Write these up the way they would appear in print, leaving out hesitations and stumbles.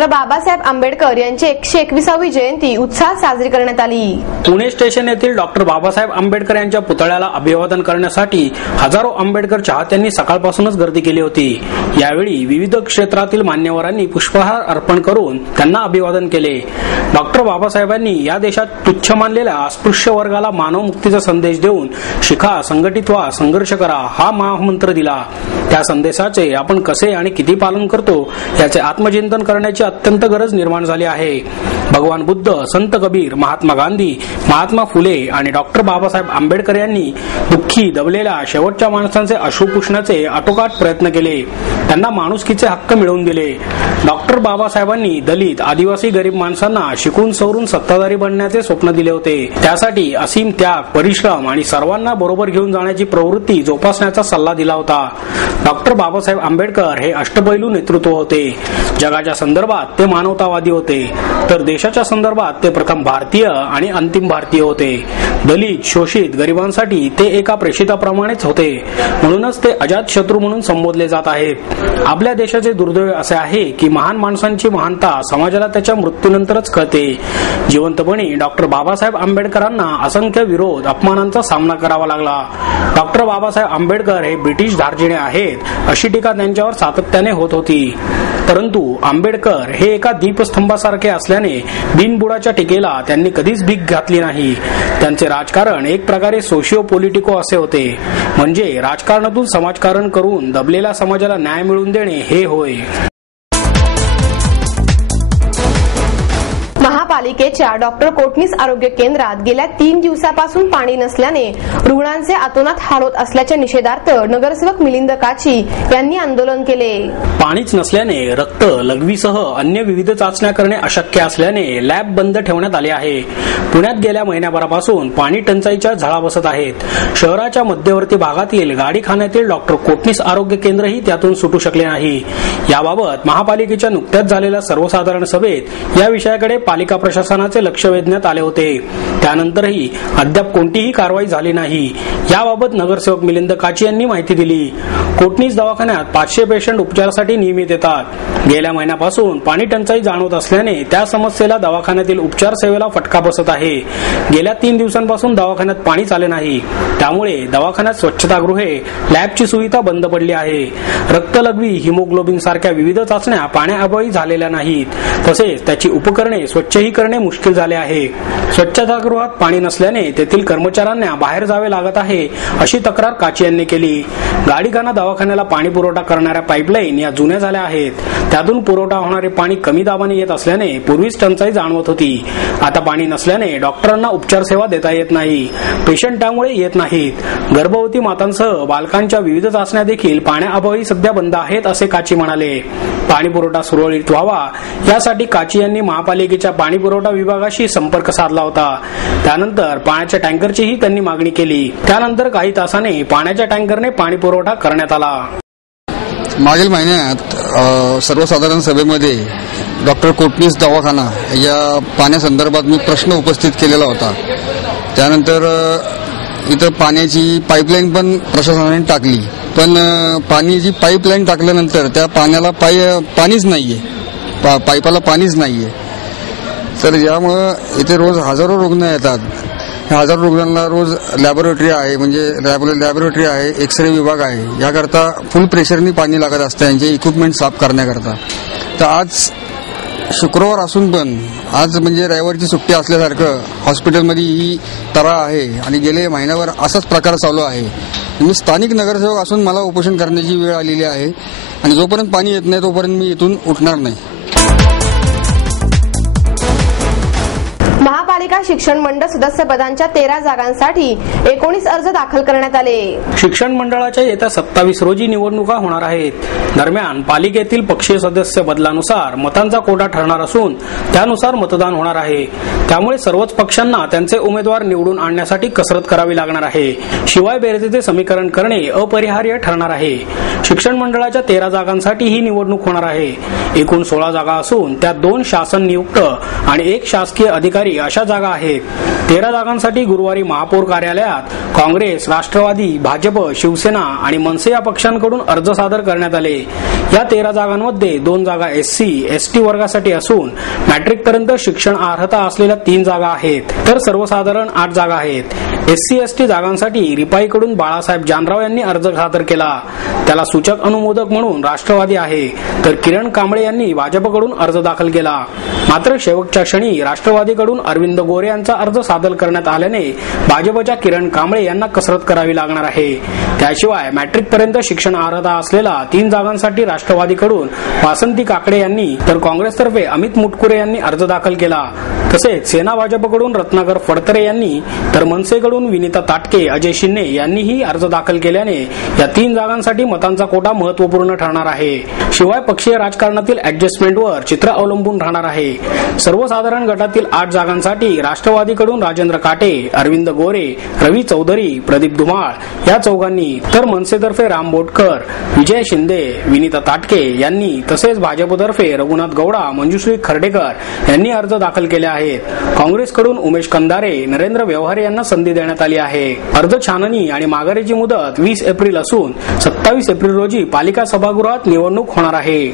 Doctor Babasaheb Ambedkar यांची 121वी जयंती उत्साहात साजरी करण्यात आली। पुणे स्टेशन येथील डॉक्टर बाबासाहेब आंबेडकर यांच्या पुतळ्याला अभिवादन करण्यासाठी हजारो आंबेडकर चाहत्यांनी सकाळपासूनच गर्दी केली होती। यावेळी विविध क्षेत्रातील मान्यवरांनी पुष्पहार अर्पण करून त्यांना अभिवादन केले। डॉक्टर बाबासाहेबांनी या देशात तुच्छ मानलेल्या अस्पृश्य वर्गाला मानव मुक्तीचा संदेश देऊन शिका, संघटित व्हा, संघर्ष करा हा महामंत्र दिला। त्या संदेशाचे आपण कसे आणि किती पालन करतो याचे आत्मचिंतन करण्याची अत्यंत गरज निर्माण झाली आहे। भगवान बुद्ध, संत कबीर, महात्मा गांधी, महात्मा फुले आणि डॉक्टर बाबासाहेब आंबेडकर यांनी दुःखी, दबलेल्या शेवटच्या माणसांचे अश्रू पुसण्याचे आटोकाट प्रयत्न केले। त्यांना माणुसकीचे हक्क मिळवून दिले। डॉक्टर बाबासाहेबांनी दलित, आदिवासी, गरीब माणसांना शिकून सवरून सत्ताधारी बनण्याचे स्वप्न दिले होते। त्यासाठी असीम त्याग, परिश्रम आणि सर्वांना बरोबर घेऊन जाण्याची प्रवृत्ती जोपासण्याचा सल्ला दिला होता। डॉक्टर बाबासाहेब आंबेडकर हे अष्टपैलू नेतृत्व होते। जगाच्या संदर्भात ते मानवतावादी होते, तर देशाच्या संदर्भात ते प्रथम भारतीय आणि अंतिम भारतीय होते। दलित, शोषित, गरिबांसाठी ते एका प्रेषिताप्रमाणेच होते। म्हणूनच ते अजात शत्रू म्हणून संबोधले जात आहेत। आपल्या देशाचे दुर्दैव असे आहे की महान माणसांची महानता समाजाला त्याच्या मृत्यूनंतरच कळते। जिवंतपणी डॉक्टर बाबासाहेब आंबेडकरांना असंख्य विरोध, अपमानांचा सामना करावा लागला। डॉक्टर बाबासाहेब आंबेडकर हे ब्रिटिश धार्जिणे आहेत अशी टीका त्यांच्यावर सातत्याने होत होती। परंतु आंबेडकर हे एका दीपस्तंभासारखे असल्याने बिनबुडाच्या टीकेला त्यांनी कधीच भीक घातली नाही। त्यांचे राजकारण एक प्रकारे सोशिओ पॉलिटिको असे होते, म्हणजे राजकारणातून समाजकारण करून दबलेल्या समाजाला न्याय मिळवून देणे हे होय। महापालिकेच्या डॉक्टर कोटणीस आरोग्य केंद्रात गेल्या 3 दिवसापासून पाणी नसल्याने रुग्णांचे अतोनात हाल होत असल्याच्या निषेधार्थ नगरसेवक मिलिंद काची यांनी आंदोलन केले। पाणीच नसल्याने रक्त, लघवीसह अन्य विविध चाचण्या करणे अशक्य असल्याने लॅब बंद ठेवण्यात आले आहे। पुण्यात गेल्या महिन्याभरापासून पाणी टंचाईच्या झळा बसत आहेत। शहराच्या मध्यवर्ती भागातील गाडीखान्यातील डॉक्टर कोटणीस आरोग्य केंद्रही त्यातून सुटू शकले नाही। याबाबत महापालिकेच्या नुकत्याच झालेल्या सर्वसाधारण सभेत या विषयाकडे पालिका प्रशासनाचे लक्ष वेधण्यात आले होते। त्यानंतरही अद्याप कोणतीही कारवाई झाली नाही। याबाबत नगरसेवक मिलिंद काची यांनी माहिती दिली। कोटणीस दवाखान्यात 500 पेशंट उपचारासाठी नियमित येतात। गेल्या महिन्यापासून पाणी टंचाई जाणवत असल्याने त्या समस्येला दवाखान्यातील उपचार सेवेला फटका बसत आहे। गेल्या 3 दिवसांपासून दवाखान्यात पाणीच आले नाही, त्यामुळे दवाखान्यात स्वच्छतागृहे, लॅबची सुविधा बंद पडली आहे। रक्तलघवी, हिमोग्लोबिन सारख्या विविध चाचण्या पाण्याअभावी झालेल्या नाहीत। तसेच त्याची उपकरणे स्वच्छही करणे मुश्किल झाले आहे। स्वच्छतागृहात पाणी नसल्याने तेथील कर्मचाऱ्यांना बाहेर जावे लागत आहे अशी तक्रार काची यांनी केली। गाडीखाना दवाखान्याला पाणी पुरवठा करणाऱ्या पाईपलाईन या जुन्या झाल्या आहेत। त्यातून पुरवठा होणारे पाणी कमी दाबाने येत असल्याने पूर्वीच टंचाई जाणवत होती। आता पाणी नसल्याने डॉक्टरांना उपचार सेवा देता येत नाही। पेशंट त्यामुळे येत नाहीत। गर्भवती मातांसह बालकांच्या विविध चाचण्या देखील पाण्याअभावी सध्या बंद आहेत असे काची म्हणाले। पाणी पुरवठा सुरळीत व्हावा यासाठी काची यांनी महापालिकेच्या पाणी पुरवठा विभागाशी संपर्क साधला होता। त्यानंतर पाण्याच्या टँकरचीही त्यांनी मागणी केली। त्यानंतर काही तासाने पाण्याच्या टँकरने पाणी पुरवठा करण्यात आला। मागील महिन्यात सर्वसाधारण सभेमध्ये डॉक्टर कोटणीस दवाखाना या पाण्यासंदर्भात मी प्रश्न उपस्थित केलेला होता। त्यानंतर इथं पाण्याची पाईपलाईन पण प्रशासनाने टाकली, पण पाण्याची पाईपलाईन टाकल्यानंतर त्या पाण्याला पाणीच नाहीये, पाईपाला पाणीच नाहीये। तर यामुळे इथे रोज हजारो रुग्ण येतात। हजारो रुग्णांना रोज लॅबोरेटरी आहे, म्हणजे लॅबोरेटरी आहे, एक्सरे विभाग आहे, याकरता फुल प्रेशरनी पाणी लागत असतं यांचे इक्विपमेंट साफ करण्याकरता। तर आज शुक्रवार असून पण आज म्हणजे रविवारची सुट्टी असल्यासारखं हॉस्पिटलमध्ये ही तरा आहे आणि गेले महिन्याभर असाच प्रकार चालू आहे। मी स्थानिक नगरसेवक असून मला उपोषण करण्याची वेळ आलेली आहे आणि जोपर्यंत पाणी येत नाही तोपर्यंत मी इथून उठणार नाही। महापालिका शिक्षण मंडळ सदस्य पदांच्या 13 जागांसाठी 19 अर्ज दाखल करण्यात आले। शिक्षण मंडळाच्या येत्या 27 रोजी निवडणुका होणार आहेत। दरम्यान पालिकेतील पक्षीय सदस्य बदलानुसार मतांचा कोटा ठरणार असून त्यानुसार मतदान होणार आहे। त्यामुळे सर्वच पक्षांना त्यांचे उमेदवार निवडून आणण्यासाठी कसरत करावी लागणार आहे। शिवाय बेरजेचे समीकरण करणे अपरिहार्य ठरणार आहे। शिक्षण मंडळाच्या 13 जागांसाठी ही निवडणूक होणार आहे। एकूण 16 जागा असून त्यात 2 शासन नियुक्त आणि 1 शासकीय अधिकारी अशा जागा आहेत. 13 जागांसाठी गुरुवारी महापौर कार्यालयात काँग्रेस, राष्ट्रवादी, भाजप, शिवसेना आणि मनसे या पक्षांकडून अर्ज सादर करण्यात आले. या 13 जागांमध्ये 2 जागा SC, ST वर्गासाठी असून मॅट्रिक पर्यंत शिक्षण अर्हता असलेल्या 3 जागा आहेत, तर सर्वसाधारण 8 जागा आहेत. SC, ST जागांसाठी रिपाईकडून बाळासाहेब जानराव यांनी अर्ज सादर केला. त्याला सूचक अनुमोदक म्हणून राष्ट्रवादी आहे, तर किरण कांबळे यांनी भाजपकडून अर्ज दाखल केला. मात्र शेवटच्या क्षणी राष्ट्रवादीकडून अरविंद गोरे यांचा अर्ज सादर करण्यात आल्याने भाजपच्या किरण कांबळे यांना कसरत करावी लागणार आहे. त्याशिवाय मॅट्रिक पर्यंत शिक्षण अर्हता असलेला 3 जागांसाठी राष्ट्रवादीकडून वासंती काकडे यांनी, तर काँग्रेसतर्फे अमित मुटकुरे यांनी अर्ज दाखल केला. तसेच सेना भाजपकडून रत्नाकर फडतरे यांनी, तर मनसेकडून विनिता ताटके, अजय शिंदे यांनीही अर्ज दाखल केल्याने या 3 जागांसाठी मतांचा कोटा महत्वपूर्ण ठरणार आहे. शिवाय पक्षीय राजकारणातील ऍडजस्टमेंटवर चित्र अवलंबून राहणार आहे. सर्वसाधारण गटातील 8 जागांसाठी राष्ट्रवादीकडून राजेंद्र काटे, अरविंद गोरे, रवी चौधरी, प्रदीप धुमाळ या चौघांनी, तर मनसेतर्फे राम बोटकर, विजय शिंदे, विनिता ताटके यांनी, तसेच भाजपतर्फे रघुनाथ गौडा, मंजुश्री खर्डेकर यांनी अर्ज दाखल केले आहेत. काँग्रेसकडून उमेश कंदारे, नरेंद्र व्यवहारे यांना संधी देण्यात आली आहे. अर्ज छाननी आणि माघारीची मुदत 20 एप्रिल असून 27 एप्रिल रोजी पालिका सभागृहात निवडणूक होणार आहे.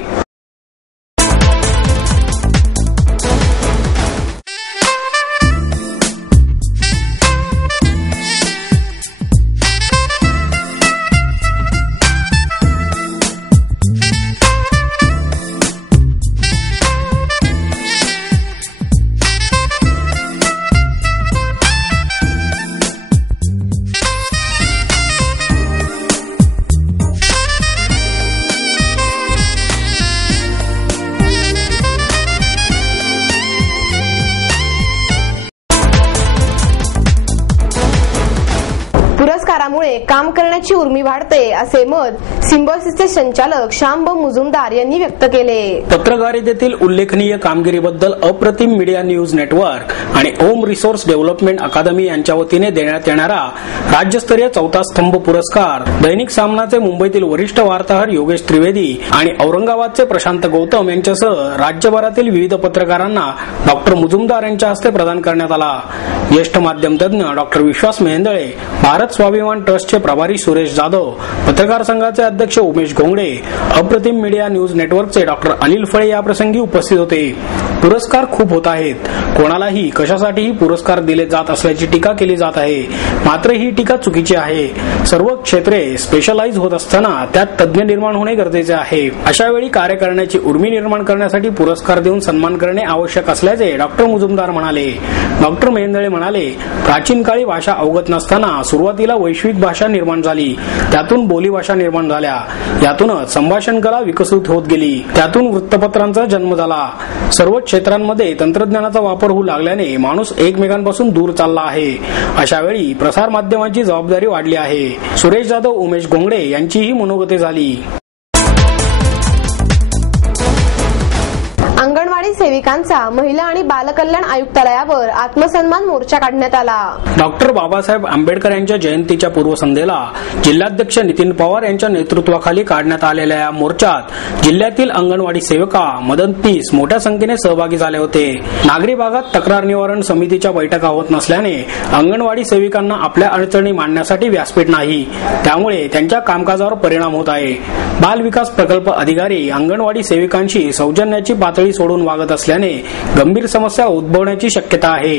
पुरस्कारामुळे काम करण्याची उर्मी वाढते, असे मत सिम्बॉयसिसचे संचालक श्याम मुजुमदार यांनी व्यक्त केले. पत्रकारितेतील उल्लेखनीय कामगिरीबद्दल अप्रतिम मीडिया न्यूज नेटवर्क आणि ओम रिसोर्स डेव्हलपमेंट अकादमी यांच्या वतीने देण्यात येणारा राज्यस्तरीय 4था स्तंभ पुरस्कार दैनिक सामनाचे मुंबईतील वरिष्ठ वार्ताहर योगेश त्रिवेदी आणि औरंगाबादचे प्रशांत गौतम यांच्यासह राज्यभरातील विविध पत्रकारांना डॉक्टर मुजुमदार यांच्या हस्ते प्रदान करण्यात आला. ज्येष्ठ माध्यम तज्ञ डॉक्टर विश्वास मेहेंदळे, भारत स्वाभिमान ट्रस्टचे प्रभारी सुरेश जाधव, पत्रकार संघाचे अध्यक्ष उमेश घोंगडे, अप्रतिम मीडिया न्यूज नेटवर्कचे डॉक्टर अनिल फळे याप्रसंगी उपस्थित होते. पुरस्कार खूप होत आहेत. कोणालाही कशासाठीही पुरस्कार दिले जात असल्याची टीका केली जात आहे. मात्र ही टीका चुकीची आहे. सर्व क्षेत्रे स्पेशलाइज होत असताना त्यात तज्ञ निर्माण होणे गरजेचे आहे. अशा वेळी कार्य करण्याची उर्मी निर्माण करण्यासाठी पुरस्कार देऊन सन्मान करणे आवश्यक असल्याचे डॉक्टर मुजुमदार म्हणाले. डॉक्टर मेहेंदळे म्हणाले, प्राचीन काळी भाषा अवगत नसताना सुरुवातीला वैश्विक भाषा निर्माण झाली, त्यातून बोलीभाषा निर्माण झाल्या, यातूनच संभाषण कला विकसित होत गेली, त्यातून वृत्तपत्रांचा जन्म झाला. सर्व क्षेत्रांमध्ये तंत्रज्ञानाचा वापर होऊ लागल्याने माणूस एकमेकांपासून दूर चालला आहे. अशा वेळी प्रसार माध्यमांची जबाबदारी वाढली आहे. सुरेश जाधव, उमेश घोंगडे यांचीही मनोगते झाली. अंगणवाडी सेविकांचा महिला आणि बालकल्याण आयुक्तालयावर आत्मसन्मान मोर्चा काढण्यात आला. डॉक्टर बाबासाहेब आंबेडकर यांच्या जयंतीच्या पूर्वसंध्येला जिल्हाध्यक्ष नितीन पवार यांच्या नेतृत्वाखाली काढण्यात आलेल्या या मोर्चात जिल्ह्यातील अंगणवाडी सेविका, मदतनीस मोठ्या संख्येने सहभागी झाले होते. नागरी भागात तक्रार निवारण समितीच्या बैठका होत नसल्याने अंगणवाडी सेविकांना आपल्या अडचणी मांडण्यासाठी व्यासपीठ नाही, त्यामुळे त्यांच्या कामकाजावर परिणाम होत आहे. बाल विकास प्रकल्प अधिकारी अंगणवाडी सेविकांशी सौजन्याची पातळी सोडून वागत असल्याने गंभीर समस्या उद्भवण्याची शक्यता आहे.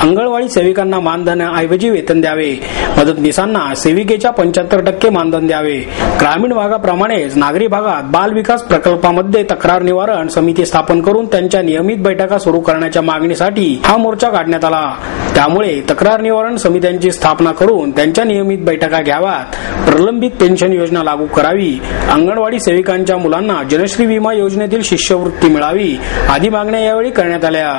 अंगणवाडी सेविकांना मानधनाऐवजी वेतन द्यावे, मदतनीसांना सेविकेच्या 75% मानधन द्यावे. ग्रामीण भागाप्रमाणेच नागरी भागात बाल विकास प्रकल्पामध्ये तक्रार निवारण समिती स्थापन करून त्यांच्या नियमित बैठका सुरू करण्याच्या मागणीसाठी हा मोर्चा काढण्यात आला. त्यामुळे तक्रार निवारण समित्यांची स्थापना करून त्यांच्या नियमित बैठका घ्याव्यात, प्रलंबित पेन्शन योजना लागू करावी, अंगणवाडी सेविकांच्या मुलांना जनश्री विमा योजनेतील शिष्यवृत्ती मिळावी आदी मागण्या यावेळी करण्यात आल्या.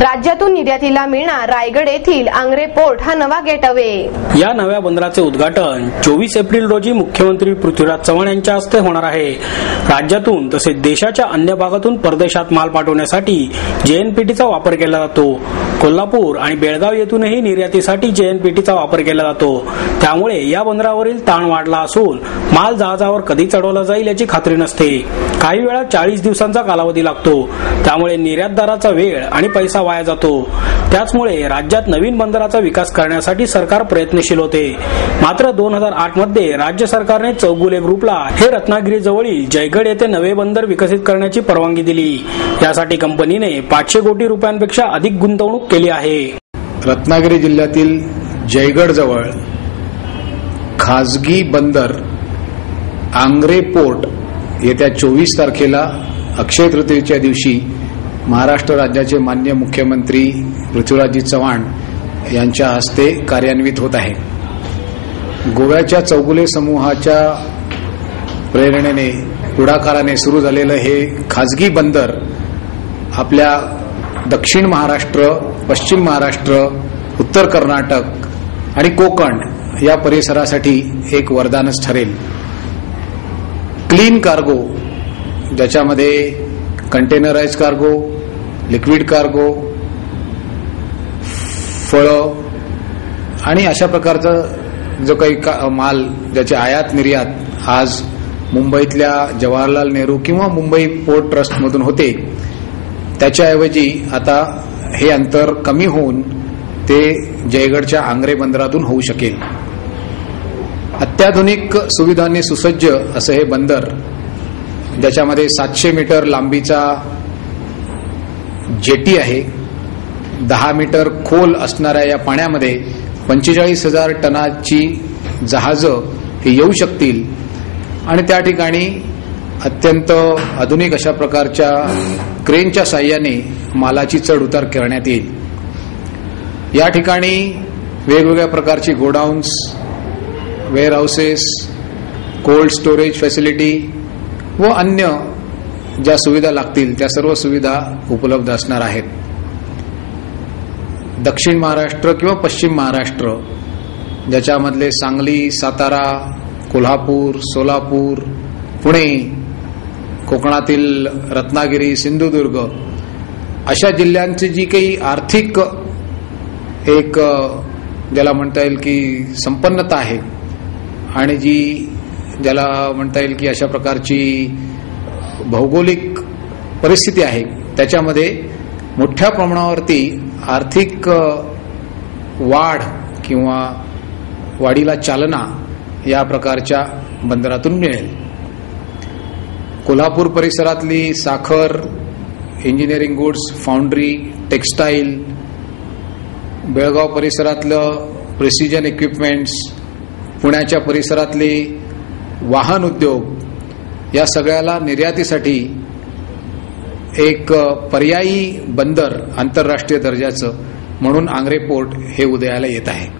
राज्यातून निर्यातीला मिळणार रायगड येथील आंग्रे पोर्ट हा नवा गेटवे। या नव्या बंदराचे उद्घाटन 24 एप्रिल रोजी मुख्यमंत्री पृथ्वीराज चव्हाण यांच्या हस्ते होणार आहे। राज्यातून तसेच देशाच्या अन्य भागातून परदेशात माल पाठवण्यासाठी JNPTचा वापर केला जातो। कोल्हापूर आणि बेळगाव येथूनही निर्यातीसाठी JNPTचा वापर केला जातो। त्यामुळे या बंदरावरील ताण वाढला असून माल जहाजावर कधी चढवला जाईल याची खात्री नसते। काही वेळा 40 दिवसांचा कालावधी लागतो, त्यामुळे निर्यातदाराचा वेळ आणि पैसा वाया जातो। त्याचमुळे राज्यात नवीन बंदराचा विकास करण्यासाठी सरकार प्रयत्नशील होते। मात्र 2008 मध्ये राज्य सरकारने चौगुले ग्रुपला हे रत्नागिरी जवळील जयगड येथे नवे बंदर विकसित करण्याची परवानगी दिली। यासाठी कंपनीने 500 कोटी रुपयांपेक्षा अधिक गुंतवणूक केली आहे। रत्नागिरी जिल्ह्यातील जयगड जवळ खाजगी बंदर आंग्रे पोर्ट येत्या 24 तारखेला अक्षय तृतीयेच्या दिवशी महाराष्ट्र राज्याचे माननीय मुख्यमंत्री पृथ्वीराजजी चव्हाण यांच्या हस्ते कार्यान्वित होत आहे। गोव्याच्या चौगुले समूहाच्या प्रेरणेने पुढाकाराने सुरू झालेलं हे खाजगी बंदर आपल्या दक्षिण महाराष्ट्र, पश्चिम महाराष्ट्र, उत्तर कर्नाटक आणि कोकण या परिसरासाठी एक वरदानच ठरेल। क्लीन कार्गो, ज्याच्यामध्ये कंटेनराइज कार्गो, लिक्विड कार्गो, फळं आणि अशा प्रकारचा जो काही माल ज्याचे आयात निर्यात आज मुंबईतल्या जवाहरलाल नेहरू किंवा मुंबई पोर्ट ट्रस्टमधून होते, त्याच्याऐवजी आता हे अंतर कमी होऊन ते जयगडच्या आंग्रे बंदरातून होऊ शकेल। अत्याधुनिक सुविधांनी सुसज्ज असं हे बंदर, ज्याच्यामध्ये 700 मीटर लांबीचा जेटी आहे, 10 मीटर खोल असणाऱ्या या पाण्यामध्ये 45,000 टनाची जहाजं हे येऊ शकतील आणि त्या ठिकाणी अत्यंत आधुनिक अशा प्रकारच्या क्रेनच्या साहाय्याने मालाची चढ उतार करण्यात येईल। या ठिकाणी वेगवेगळ्या प्रकारची godowns, warehouses, cold storage facility व अन्य ज्या सुविधा लागतील त्या सर्व सुविधा उपलब्ध असणार आहेत। दक्षिण महाराष्ट्र किंवा पश्चिम महाराष्ट्र, ज्याच्यामधले सांगली, सातारा, कोल्हापूर, सोलापूर, पुणे, कोकणातील रत्नागिरी, सिंधुदुर्ग अशा जिल्ह्यांची जी काही आर्थिक एक ज्याला म्हणता येईल की संपन्नता आहे आणि ज्याला म्हणता येईल की अशा प्रकारची भौगोलिक परिस्थिती आहे, त्याच्यामध्ये मोठ्या प्रमाणावरती आर्थिक वाढ किंवा वाढीला चालना या प्रकारच्या बंदरातून मिळेल। कोल्हापूर परिसरातली साखर, engineering goods, foundry, textile, Belgaum परिसरातलं प्रिसिजन इक्विपमेंट्स, पुण्याच्या परिसरातले वाहन उद्योग या सगळ्याला निर्यातीसाठी एक पर्यायी बंदर आंतरराष्ट्रीय दर्जाचं म्हणून आंग्रे पोर्ट हे उदयाला येत आहे।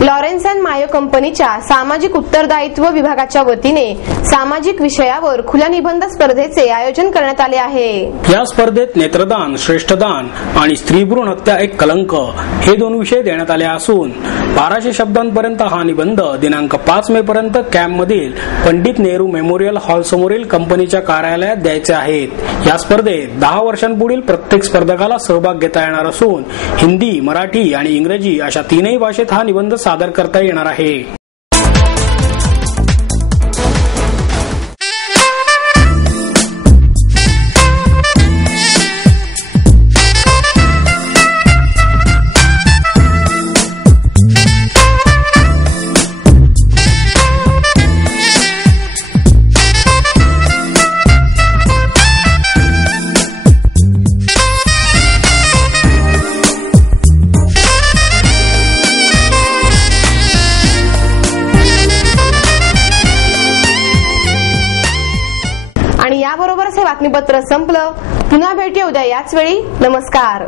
लॉरेन्स अँड मायो कंपनीच्या सामाजिक उत्तरदायित्व विभागाच्या वतीने सामाजिक विषयावर खुल्या निबंध स्पर्धेचे आयोजन करण्यात आले आहे। या स्पर्धेत नेत्रदान, श्रेष्ठदान आणि स्त्री भ्रूण हत्या एक कलंक हे 2 विषय देण्यात आले असून 1200 शब्दांपर्यंत हा निबंध दिनांक 5 मे पर्यंत कॅम्पमधील पंडित नेहरू मेमोरियल हॉल समोरील कंपनीच्या कार्यालयात द्यायचे आहेत। या स्पर्धेत 10 वर्षांपुढील प्रत्येक स्पर्धकाला सहभाग घेता येणार असून हिंदी, मराठी आणि इंग्रजी अशा 3ही भाषेत हा निबंध सादर करता येणार आहे। आणि याबरोबरच हे बातमीपत्र संपलं। पुन्हा भेटूया उद्या याच वेळी। नमस्कार।